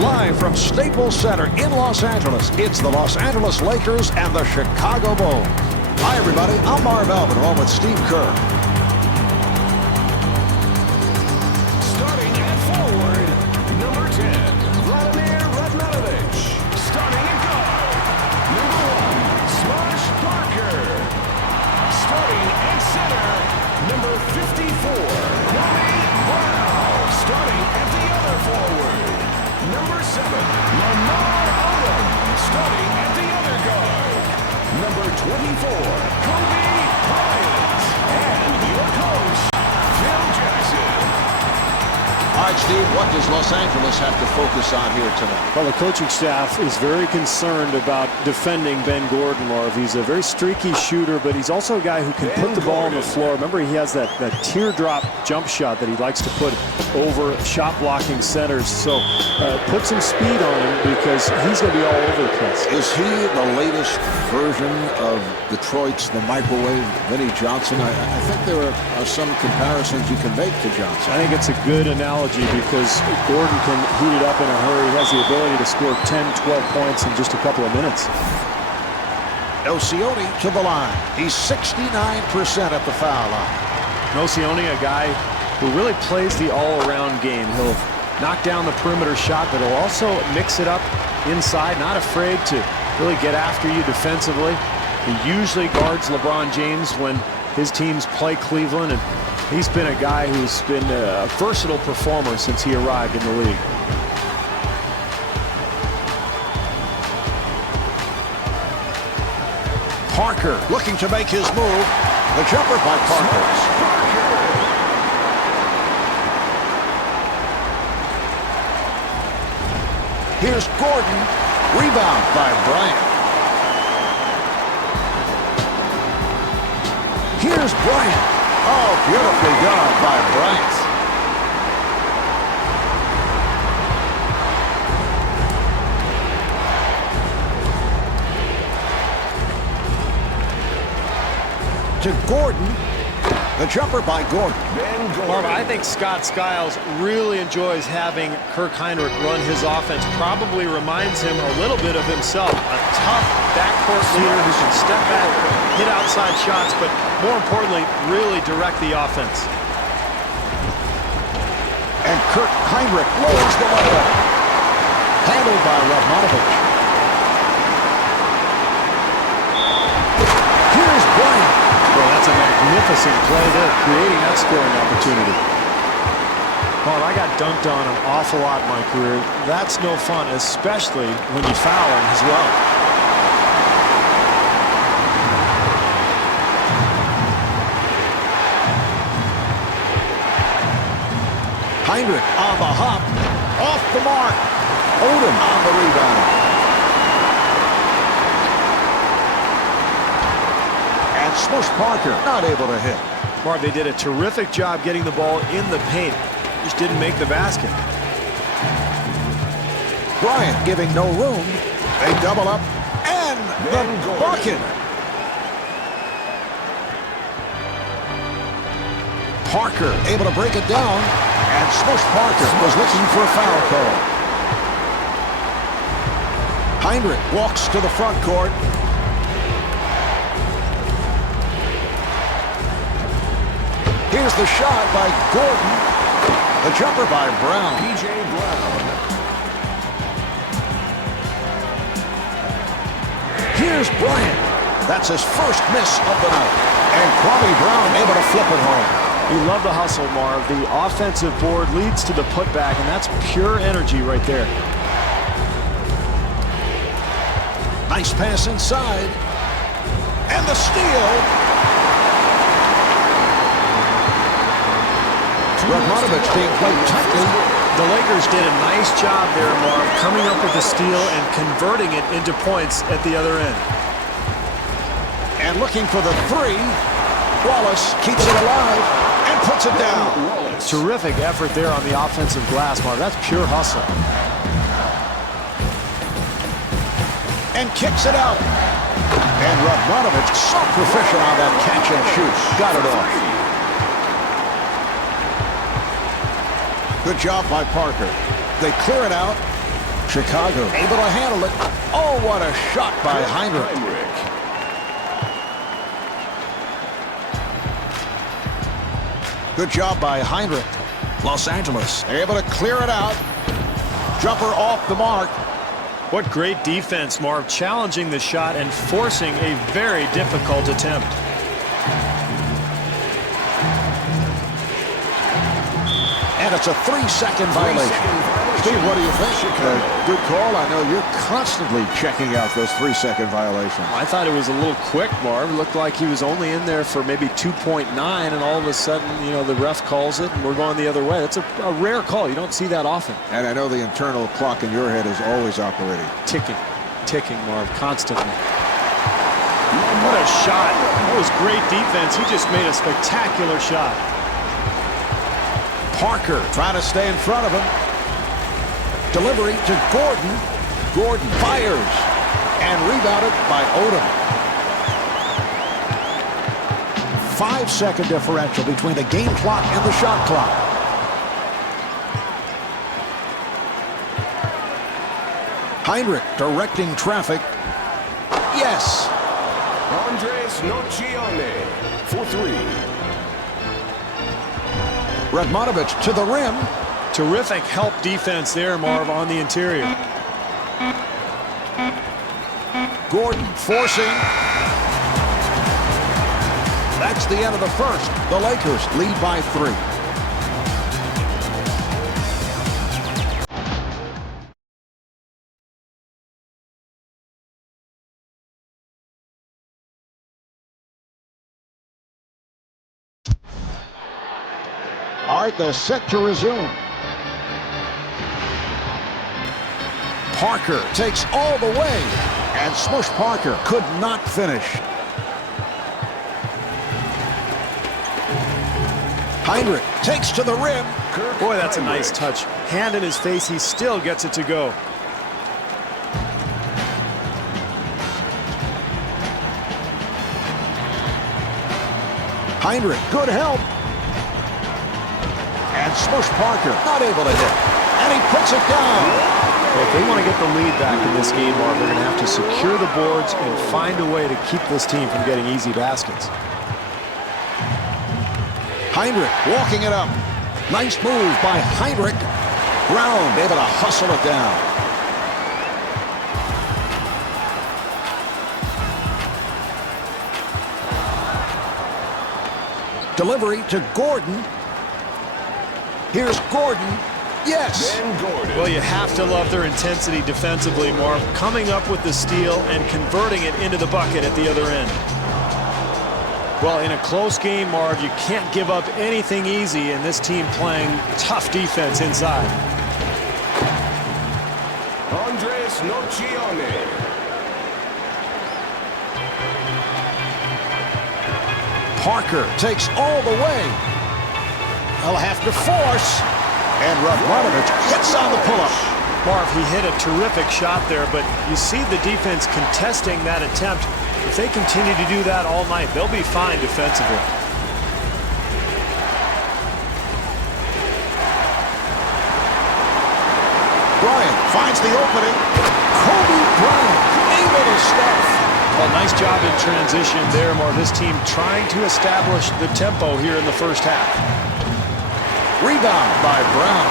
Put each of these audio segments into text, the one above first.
Live from Staples Center in Los Angeles, it's the Los Angeles Lakers and the Chicago Bulls. Hi, everybody. I'm Marv Albin, along with Steve Kerr. Starting at forward, number 10, Vladimir Radmanovich. Starting at guard, number 1, Smash Parker. Starting at center, number 54, Kwame Brown. Starting at the other forward, number 7, Lamar Odom. Starting at the other guard, number 24, Kobe Bryant. And your coach, Phil Jackson. All right, Steve, what does Los Angeles have to focus on here tonight? Well, the coaching staff is very concerned about defending Ben Gordon, Marv. He's a very streaky shooter, but he's also a guy who can put the ball on the floor. Remember, he has that teardrop jump shot that he likes to put over shot-blocking centers. So put some speed on him because he's going to be all over the place. Is he the latest version of Detroit's the microwave Vinnie Johnson? I think there are some comparisons you can make to Johnson. I think it's a good analogy because Gordon can heat it up in a hurry. He has the ability to score 10, 12 points in just a couple of minutes. Nocioni to the line. He's 69% at the foul line. Nocioni, a guy who really plays the all-around game. He'll knock down the perimeter shot, but he'll also mix it up inside, not afraid to really get after you defensively. He usually guards LeBron James when his teams play Cleveland, and he's been a guy who's been a versatile performer since he arrived in the league. Parker looking to make his move. The jumper by Parker. Here's Gordon. Rebound by Bryant. Here's Bryant. Oh, beautifully done by Bryant. To Gordon. The jumper by Gordon. Marv, I think Scott Skiles really enjoys having Kirk Hinrich run his offense. Probably reminds him a little bit of himself. A tough backcourt leader who can step back, hit outside shots, but more importantly, really direct the offense. And Kirk Hinrich lowers the layup. Handled by Radmanovich. Here's Bryant. Well, that's a magnificent play there, creating that scoring opportunity. Well, I got dunked on an awful lot in my career. That's no fun, especially when you foul him as well. Hinrich on the hop. Off the mark. Odom on the rebound. Smush Parker not able to hit. Marv, they did a terrific job getting the ball in the paint. Just didn't make the basket. Bryant giving no room. They double up. And the bucket. Parker able to break it down. And Smush Parker was looking for a foul call. Hinrich walks to the front court. Here's the shot by Gordon. The jumper by Brown. P.J. Brown. Here's Bryant. That's his first miss of the night. And Kwame Brown able to flip it home. You love the hustle, Marv. The offensive board leads to the putback, and that's pure energy right there. Nice pass inside. And the steal. Radmanovich being played tightly. The Lakers did a nice job there, Marv, coming up with the steal and converting it into points at the other end. And looking for the three. Wallace keeps it alive and puts it down. Terrific effort there on the offensive glass, Marv. That's pure hustle. And kicks it out. And Radmanovich so proficient on that catch and shoot. Got it off. Good job by Parker. They clear it out. Chicago able to handle it. Oh, what a shot by Heinrich. Good job by Heinrich. Los Angeles able to clear it out. Jumper off the mark. What great defense, Marv, challenging the shot and forcing a very difficult attempt. And it's a 3-second violation. Steve, what do you think? Good call. I know you're constantly checking out those 3-second violations. I thought it was a little quick, Marv. It looked like he was only in there for maybe 2.9, and all of a sudden, you know, the ref calls it, and we're going the other way. It's a rare call. You don't see that often. And I know the internal clock in your head is always operating. Ticking, Marv, constantly. What a shot. That was great defense. He just made a spectacular shot. Parker trying to stay in front of him. Delivery to Gordon. Gordon fires and rebounded by Odom. 5-second differential between the game clock and the shot clock. Heinrich directing traffic. Yes. Andres Nocione for 3. Radmanovich to the rim. Terrific help defense there, Marv, on the interior. Gordon forcing. That's the end of the first. The Lakers lead by 3. All right, they're set to resume. Parker takes all the way, and Smush Parker could not finish. Heinrich takes to the rim. Boy, that's a nice touch. Hand in his face, he still gets it to go. Heinrich, good help. And Smush Parker not able to hit. And he puts it down. Well, if they want to get the lead back in this game, Marv, they're going to have to secure the boards and find a way to keep this team from getting easy baskets. Heinrich walking it up. Nice move by Heinrich. Brown able to hustle it down. Delivery to Gordon. Here's Gordon. Yes. Well, you have to love their intensity defensively, Marv. Coming up with the steal and converting it into the bucket at the other end. Well, in a close game, Marv, you can't give up anything easy, and this team playing tough defense inside. Andres Nocione. Parker takes all the way. He'll have to force. And Radmanovich gets on the pull-up. Marv, he hit a terrific shot there, but you see the defense contesting that attempt. If they continue to do that all night, they'll be fine defensively. Bryant finds the opening. Kobe Bryant able to stuff. Well, nice job in transition there, Marv. This team trying to establish the tempo here in the first half. Rebound by Brown.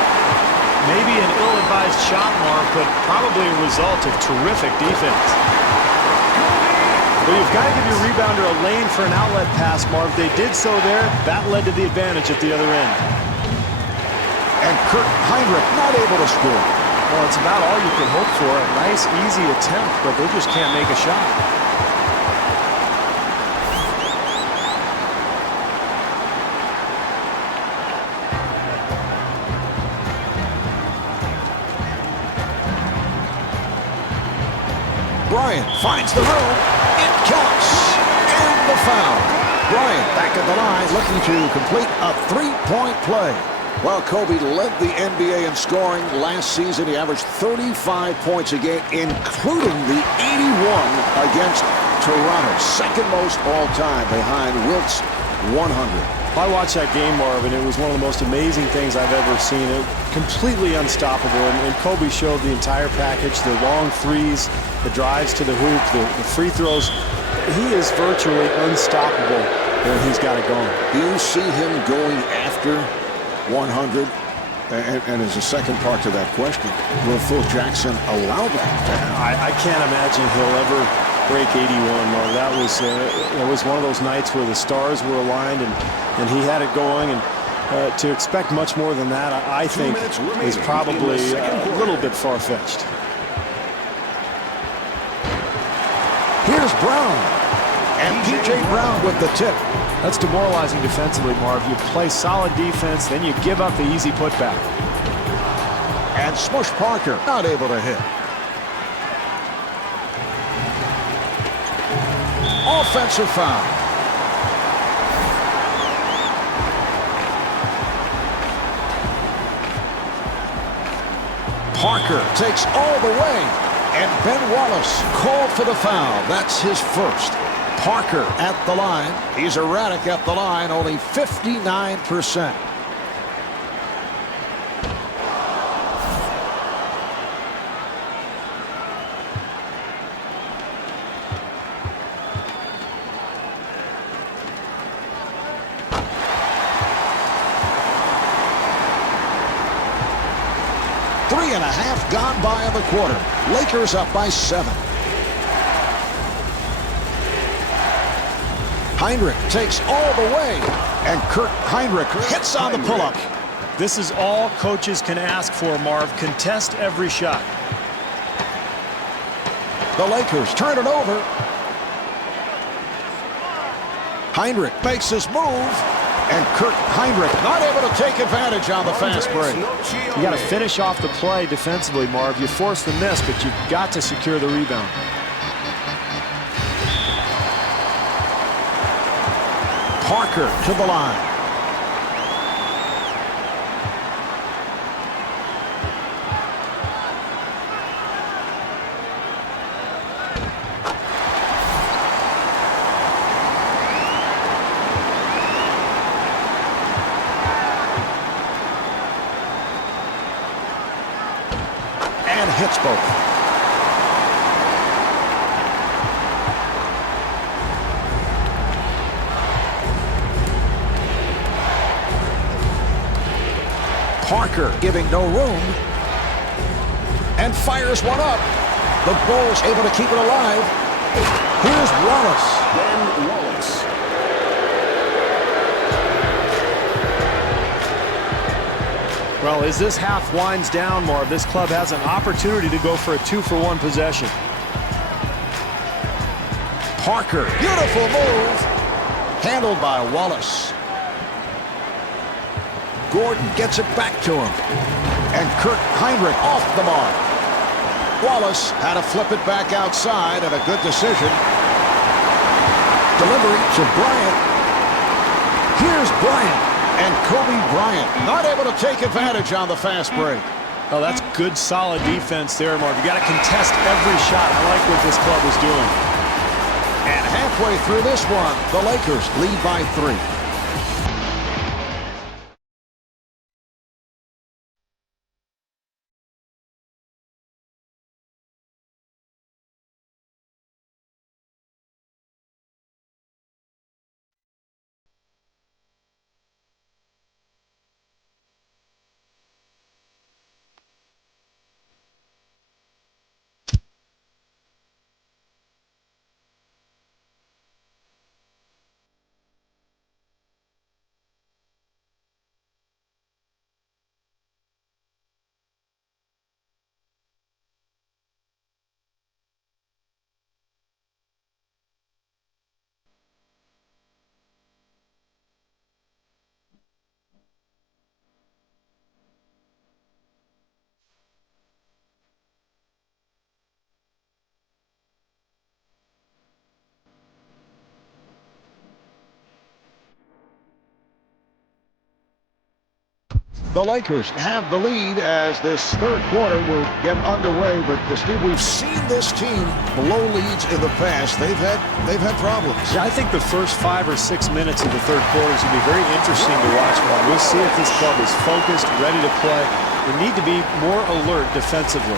Maybe an ill-advised shot, Mark, but probably a result of terrific defense. Well, you've got to give your rebounder a lane for an outlet pass, Marv. They did so there. That led to the advantage at the other end. And Kurt Heinrich not able to score. Well, it's about all you can hope for. A nice, easy attempt, but they just can't make a shot. Bryant finds the room. It counts. And the foul. Bryant back at the line looking to complete a three-point play. Well, Kobe led the NBA in scoring last season. He averaged 35 points a game, including the 81 against Toronto. Second most all-time behind Wilt's 100. I watched that game, Marvin. It was one of the most amazing things I've ever seen. It completely unstoppable, and Kobe showed the entire package, the long threes, the drives to the hoop, the free throws. He is virtually unstoppable when he's got it going. Do you see him going after 100? And as a second part to that question, will Phil Jackson allow that to happen? I can't imagine he'll ever break 81, Marv. That was it was one of those nights where the stars were aligned and he had it going, and to expect much more than that, I think, is probably a little bit far-fetched. Here's Brown, and P.J. Brown with the tip. That's demoralizing defensively, Marv. You play solid defense, then you give up the easy putback. And Smush Parker not able to hit. Offensive foul. Parker takes all the way, and Ben Wallace called for the foul. That's his first. Parker at the line. He's erratic at the line, only 59%. Three and a half gone by in the quarter. Lakers up by 7. Heinrich takes all the way, and Kurt Heinrich hits on the pull-up. This is all coaches can ask for, Marv. Contest every shot. The Lakers turn it over. Heinrich makes his move, and Kurt Heinrich not able to take advantage on the fast break. You got to finish off the play defensively, Marv. You force the miss, but you've got to secure the rebound. Parker to the line. And hits both. Parker giving no room, and fires one up. The Bulls able to keep it alive. Here's Wallace. Ben Wallace. Well, as this half winds down, Marv, this club has an opportunity to go for a 2-for-1 possession. Parker, beautiful move. Handled by Wallace. Gordon gets it back to him. And Kurt Heinrich off the mark. Wallace had to flip it back outside, and a good decision. Delivery to Bryant. Here's Bryant. And Kobe Bryant not able to take advantage on the fast break. Oh, that's good, solid defense there, Marv. You got to contest every shot. I like what this club is doing. And halfway through this one, the Lakers lead by 3. The Lakers have the lead as this third quarter will get underway. But Steve, we've seen this team blow leads in the past. They've had problems. Yeah, I think the first 5 or 6 minutes of the third quarter is going to be very interesting to watch. We'll see if this club is focused, ready to play. They need to be more alert defensively.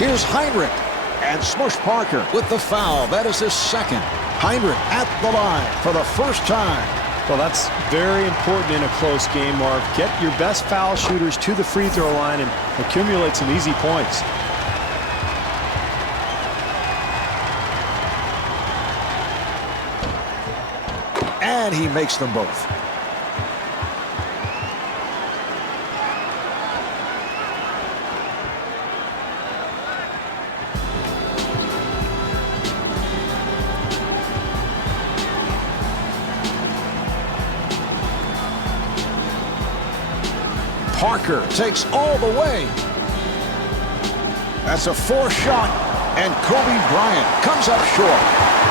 Here's Heinrich and Smush Parker with the foul. That is his second. Heinrich at the line for the first time. Well, that's very important in a close game, Marv. Get your best foul shooters to the free throw line and accumulate some easy points. And he makes them both. Parker takes all the way. That's a 4-shot, and Kobe Bryant comes up short.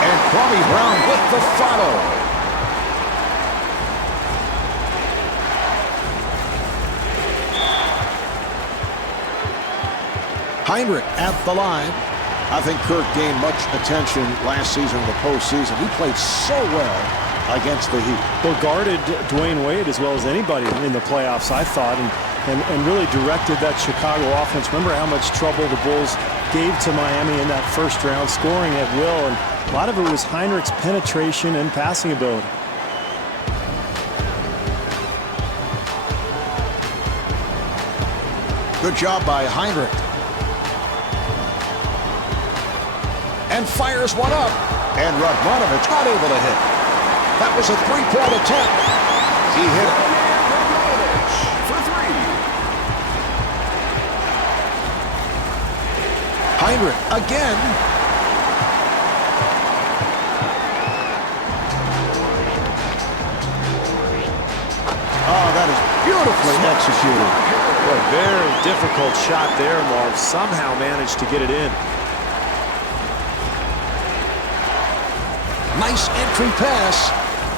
And Kwame Brown with the follow. Heinrich at the line. I think Kirk gained much attention last season in the postseason. He played so well against the Heat. Well, guarded Dwayne Wade as well as anybody in the playoffs, I thought, and really directed that Chicago offense. Remember how much trouble the Bulls gave to Miami in that first round, scoring at will, and a lot of it was Heinrich's penetration and passing ability. Good job by Heinrich. And fires one up. And Radmanovich not able to hit. That was a three-point attempt. He hit it. For three. Heinrich again. Oh, that is beautifully executed. Boy, very difficult shot there, Marv. Somehow managed to get it in. Nice entry pass.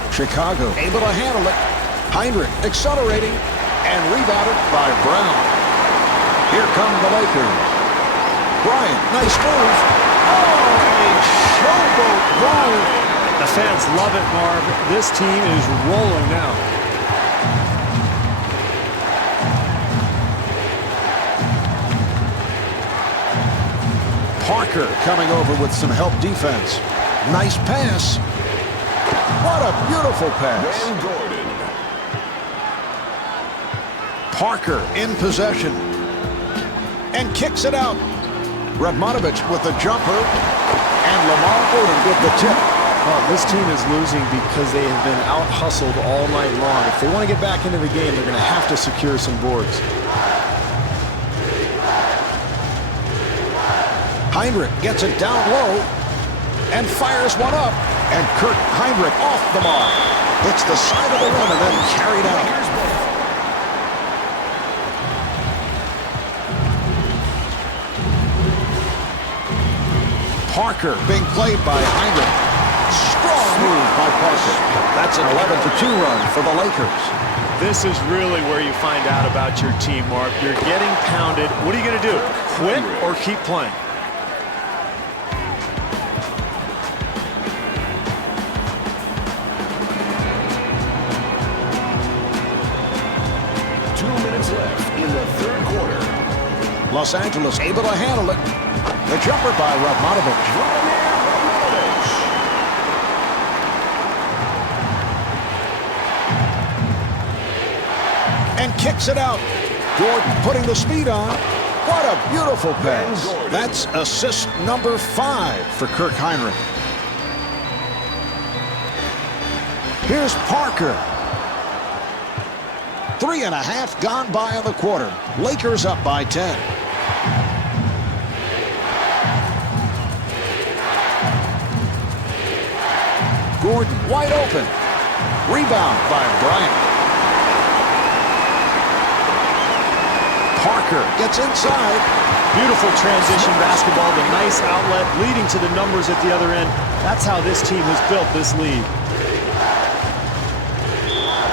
Chicago able to handle it. Heinrich accelerating and rebounded by Brown. Here come the Lakers. Bryant, nice move. Oh, a showboat move. The fans love it, Marv. This team is rolling now. Parker coming over with some help defense. Nice pass. What a beautiful pass. Van Gordon. Parker in possession. And kicks it out. Radmanovich with the jumper. And Lamar Odom with the tip. Well, this team is losing because they have been out-hustled all night long. If they want to get back into the game, they're going to have to secure some boards. Heinrich gets it down low and fires one up. And Kurt Heinrich off the mark. Hits the side of the rim and then carried out. Parker being played by Heinrich. Strong move by Parker. That's an 11-2 run for the Lakers. This is really where you find out about your team, Mark. You're getting pounded. What are you going to do? Quit or keep playing? Los Angeles able to handle it. The jumper by Radmanovich. And kicks it out. Gordon putting the speed on. What a beautiful pass. That's assist number 5 for Kirk Heinrich. Here's Parker. 3.5 gone by in the quarter. Lakers up by 10. Gordon wide open. Rebound by Bryant. Parker gets inside. Beautiful transition basketball. The nice outlet leading to the numbers at the other end. That's how this team has built this lead.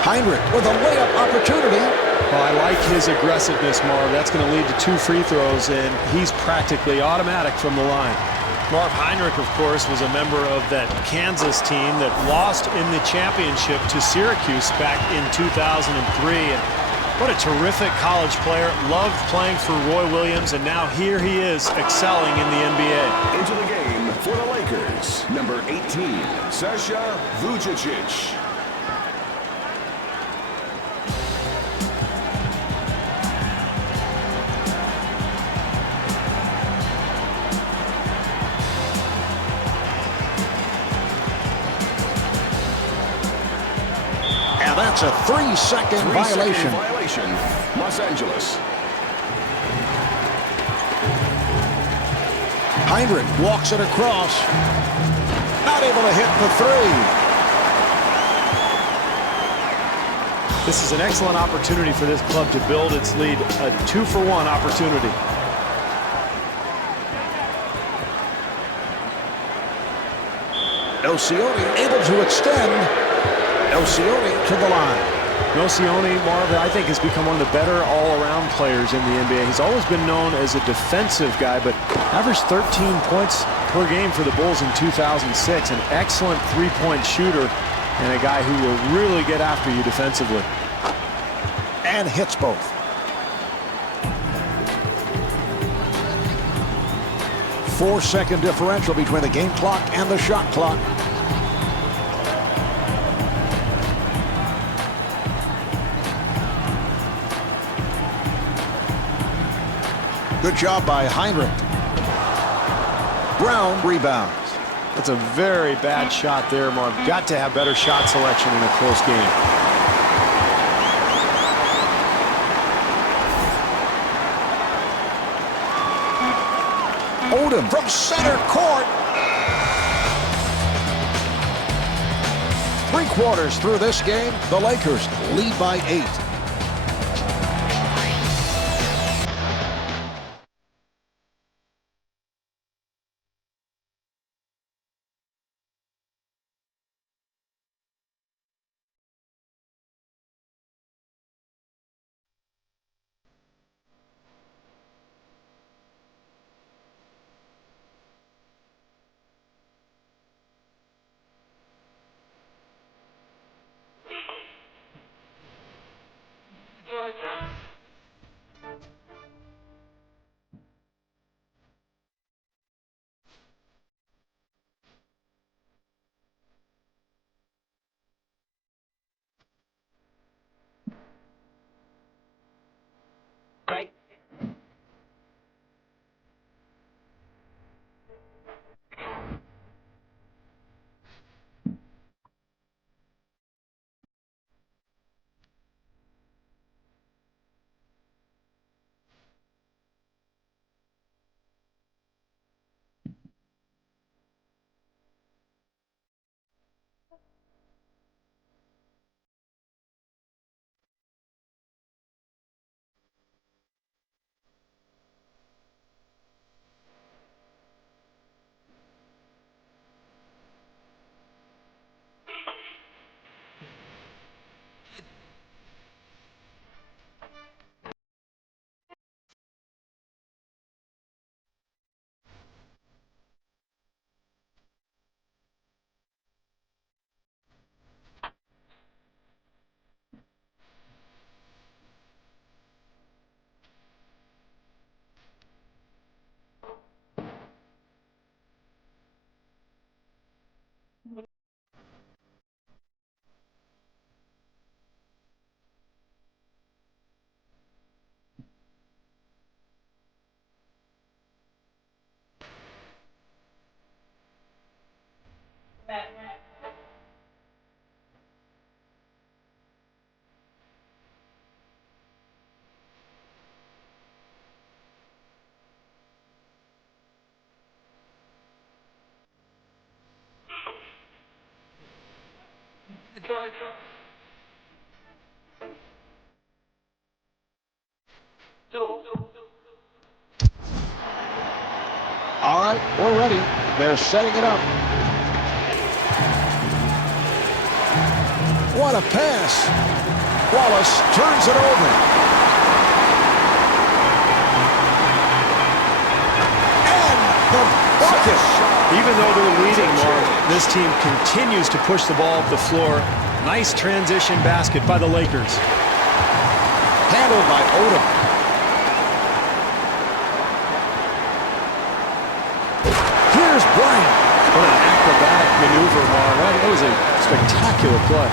Heinrich with a layup opportunity. Well, I like his aggressiveness, Marv. That's going to lead to 2 free throws, and he's practically automatic from the line. Marv Heinrich, of course, was a member of that Kansas team that lost in the championship to Syracuse back in 2003. And what a terrific college player. Loved playing for Roy Williams, and now here he is excelling in the NBA. Into the game for the Lakers, number 18, Sasha Vujacic. And that's a 3-second violation. Los Angeles. Heinrich walks it across. Not able to hit the 3. This is an excellent opportunity for this club to build its lead. A 2-for-1 opportunity. Nocioni able to extend. Nocioni to the line. Nocioni, Marv, I think, has become one of the better all-around players in the NBA. He's always been known as a defensive guy, but averaged 13 points per game for the Bulls in 2006. An excellent three-point shooter and a guy who will really get after you defensively. And hits both. Four-second differential between the game clock and the shot clock. Good job by Heinrich. Brown rebounds. That's a very bad shot there, Marv. Got to have better shot selection in a close game. Odom from center court. 3 quarters through this game, the Lakers lead by 8. All right, we're ready. They're setting it up. What a pass. Wallace turns it over. And the bucket. Even though they're leading, Marv, this team continues to push the ball up the floor. Nice transition basket by the Lakers. Handled by Odom. Here's Bryant. What an acrobatic maneuver, Marv. That was a spectacular play.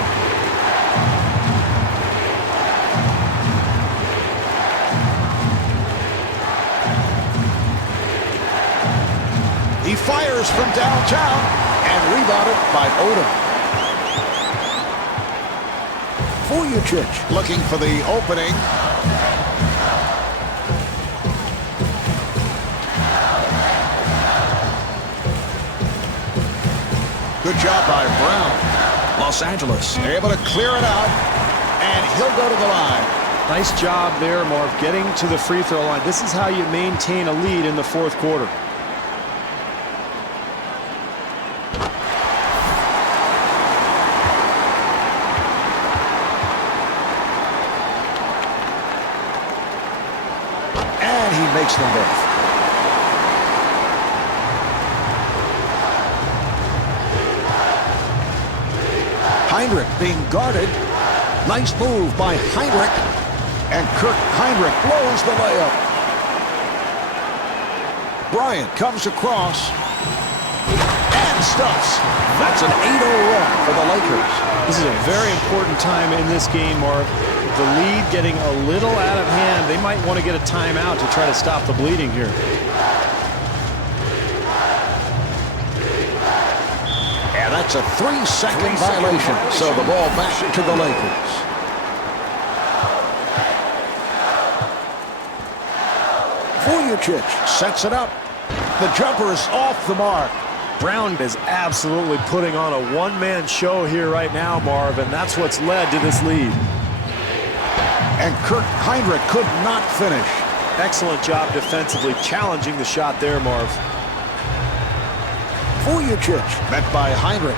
He fires from downtown and rebounded by Odom. Vujacic looking for the opening. Good job by Brown. Los Angeles able to clear it out, and he'll go to the line. Nice job there, Marv, getting to the free throw line. This is how you maintain a lead in the fourth quarter. And he makes them both. Heinrich being guarded. Nice move by Heinrich. And Kirk Heinrich blows the layup. Bryant comes across and stuffs. That's an 8-0 run for the Lakers. This is a very important time in this game, Marv. The lead getting a little out of hand. They might want to get a timeout to try to stop the bleeding here. And that's a 3-second violation. So the ball back to the Lakers. Vujacic sets it up. The jumper is off the mark. Brown is absolutely putting on a one-man show here right now, Marv, and that's what's led to this lead. And Kirk Heinrich could not finish. Excellent job defensively, challenging the shot there, Marv. Vujacic met by Heinrich.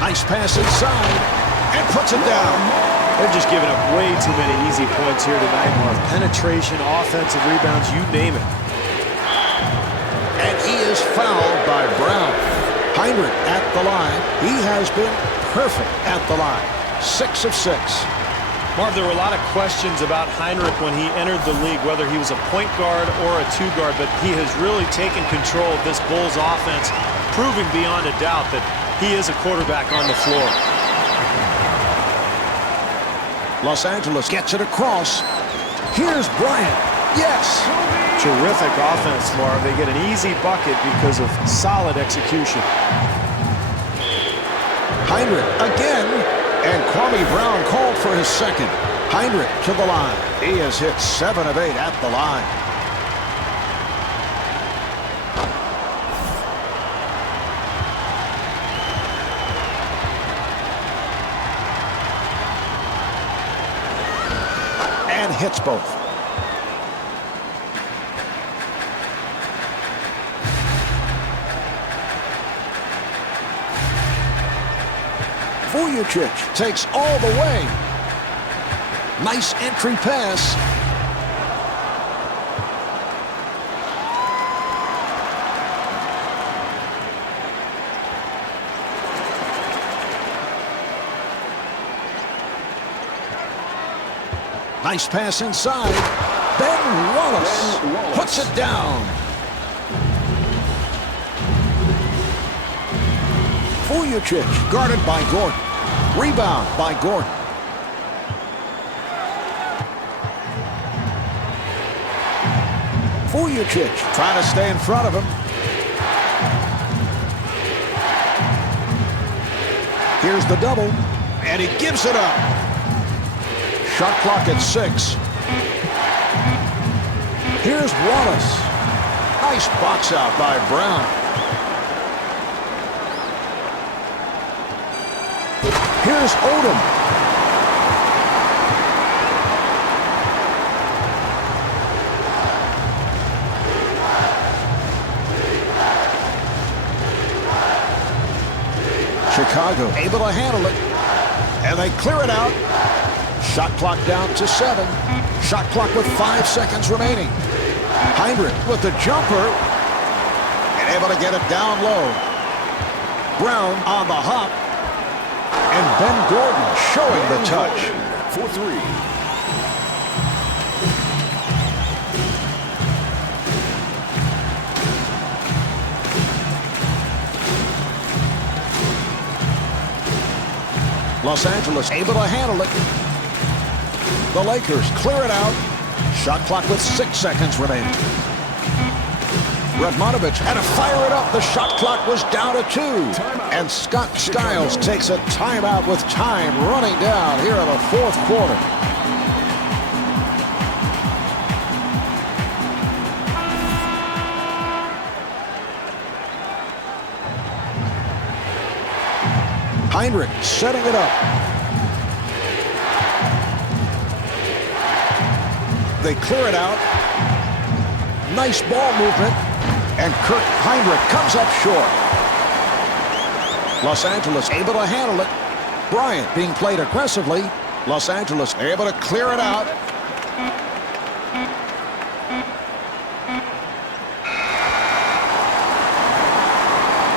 Nice pass inside and puts it down. They're just giving up way too many easy points here tonight, Marv. Penetration, offensive rebounds, you name it. And he is fouled by Brown. Heinrich at the line. He has been perfect at the line. 6 of 6. Marv, there were a lot of questions about Heinrich when he entered the league, whether he was a point guard or a two guard, but he has really taken control of this Bulls offense, proving beyond a doubt that he is a quarterback on the floor. Los Angeles gets it across. Here's Bryant. Yes. Terrific offense, Marv. They get an easy bucket because of solid execution. Heinrich again. And Kwame Brown called for his second. Heinrich to the line. He has hit 7 of 8 at the line. And hits both. Vujacic takes all the way. Nice entry pass. Nice pass inside. Ben Wallace puts it down. Vujacic guarded by Gordon. Rebound by Gordon. Vujacic trying to stay in front of him. Here's the double, and he gives it up. Shot clock at 6. Here's Wallace. Nice box out by Brown. Here's Odom. Chicago able to handle it. And they clear it out. Shot clock down to 7. Shot clock with 5 seconds remaining. Heinrich with the jumper. And able to get it down low. Brown on the hop. And Ben Gordon showing the touch. For 3. Los Angeles able to handle it. The Lakers clear it out. Shot clock with 6 seconds remaining. Radmanovich had to fire it up. The shot clock was down to 2. And Scott Skiles takes a timeout with time running down here in the 4th quarter. Heinrich setting it up. They clear it out. Nice ball movement. And Kurt Heinrich comes up short. Los Angeles able to handle it. Bryant being played aggressively. Los Angeles able to clear it out.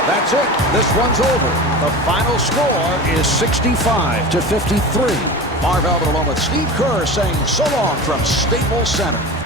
That's it. This one's over. The final score is 65-53. Marv Albert along with Steve Kerr saying so long from Staples Center.